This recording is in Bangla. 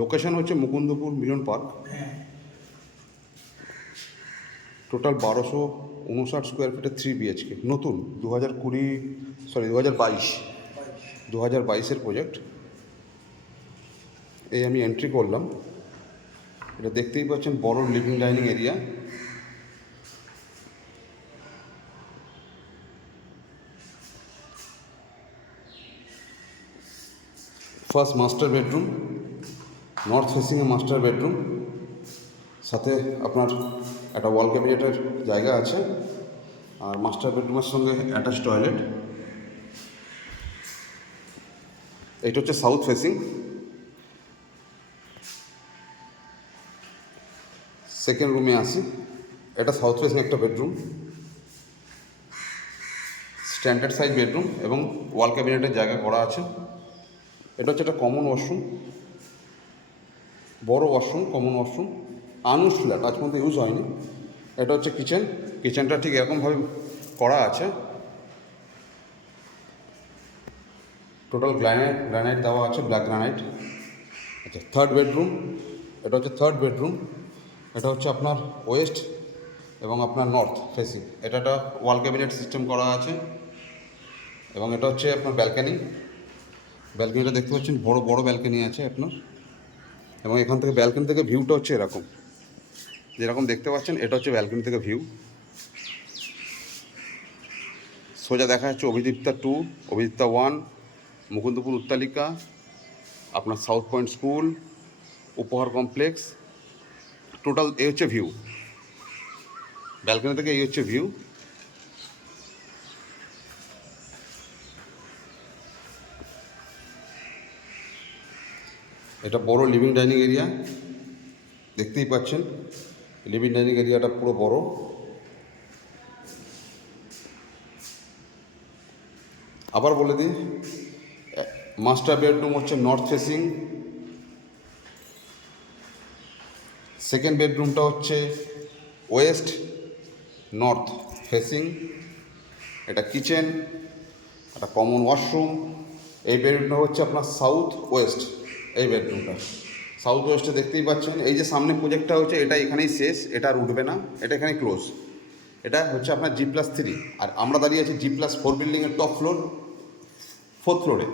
লোকেশন হচ্ছে মুকুন্দপুর মিলন পার্ক। টোটাল 1259 স্কোয়ার ফিটের 3 বিএইচকে, নতুন 2022 প্রজেক্ট। এই আমি এন্ট্রি করলাম। এটা দেখতেই পাচ্ছেন বড় living dining area. First master bedroom, north ফেসিংয়ে মাস্টার বেডরুম, সাথে আপনার একটা ওয়াল ক্যাবিনেটের জায়গা আছে, আর মাস্টার বেডরুমের সঙ্গে অ্যাটাচ টয়লেট। এইটা হচ্ছে সাউথ ফেসিং। সেকেন্ড রুমে আসি, এটা সাউথ ফেসিং একটা বেডরুম, স্ট্যান্ডার্ড সাইজ বেডরুম এবং ওয়াল ক্যাবিনেটের জায়গা করা আছে। এটা হচ্ছে একটা কমন ওয়াশরুম, বড় ওয়াশরুম, কমন ওয়াশরুম, আনইউজ ফ্ল্যাট, আজ পর্যন্ত ইউজ হয়নি। এটা হচ্ছে কিচেন, কিচেনটা ঠিক এরকমভাবে করা আছে, টোটাল গ্রানাইট দেওয়া আছে, ব্ল্যাক গ্রানাইট। আচ্ছা, থার্ড বেডরুম, এটা হচ্ছে থার্ড বেডরুম। এটা হচ্ছে আপনার ওয়েস্ট এবং আপনার নর্থ ফেসিং। এটা একটা ওয়াল ক্যাবিনেট সিস্টেম করা আছে এবং এটা হচ্ছে আপনার ব্যালকানি। ব্যালকানিটা দেখতে পাচ্ছেন, বড় বড় ব্যালকানি আছে আপনার, এবং এখান থেকে ব্যালকনি থেকে ভিউটা হচ্ছে এরকম, যেরকম দেখতে পাচ্ছেন। এটা হচ্ছে ব্যালকনি থেকে ভিউ, সোজা দেখা যাচ্ছে অভিদীপ্তা 2, অভিদীপ্তা 1, মুকুন্দপুর উত্তালিকা, আপনার সাউথ পয়েন্ট স্কুল, উপহার কমপ্লেক্স। টোটাল এই হচ্ছে ভিউ, ব্যালকনি থেকে এই হচ্ছে ভিউ। এটা বড় লিভিং ডাইনিং এরিয়া, দেখতেই পাচ্ছেন লিভিং ডাইনিং এরিয়াটা পুরো বড়। আবার বলে দিই, মাস্টার বেডরুম হচ্ছে নর্থ ফেসিং, সেকেন্ড বেডরুমটা হচ্ছে ওয়েস্ট নর্থ ফেসিং। এটা কিচেন, একটা কমন ওয়াশরুম। এই বেডরুমটা হচ্ছে আপনার সাউথ ওয়েস্ট। এই বেডরুমটা সাউথ ওয়েস্টে দেখতেই পাচ্ছেন। এই যে সামনে প্রজেক্টটা হচ্ছে, এটা এখানেই শেষ, এটা আর উঠবে না, এটা এখানে ক্লোজ। এটা হচ্ছে আপনার G+3, আর আমরা দাঁড়িয়ে আছি G+4 বিল্ডিংয়ের টপ ফ্লোর, 4th ফ্লোরে।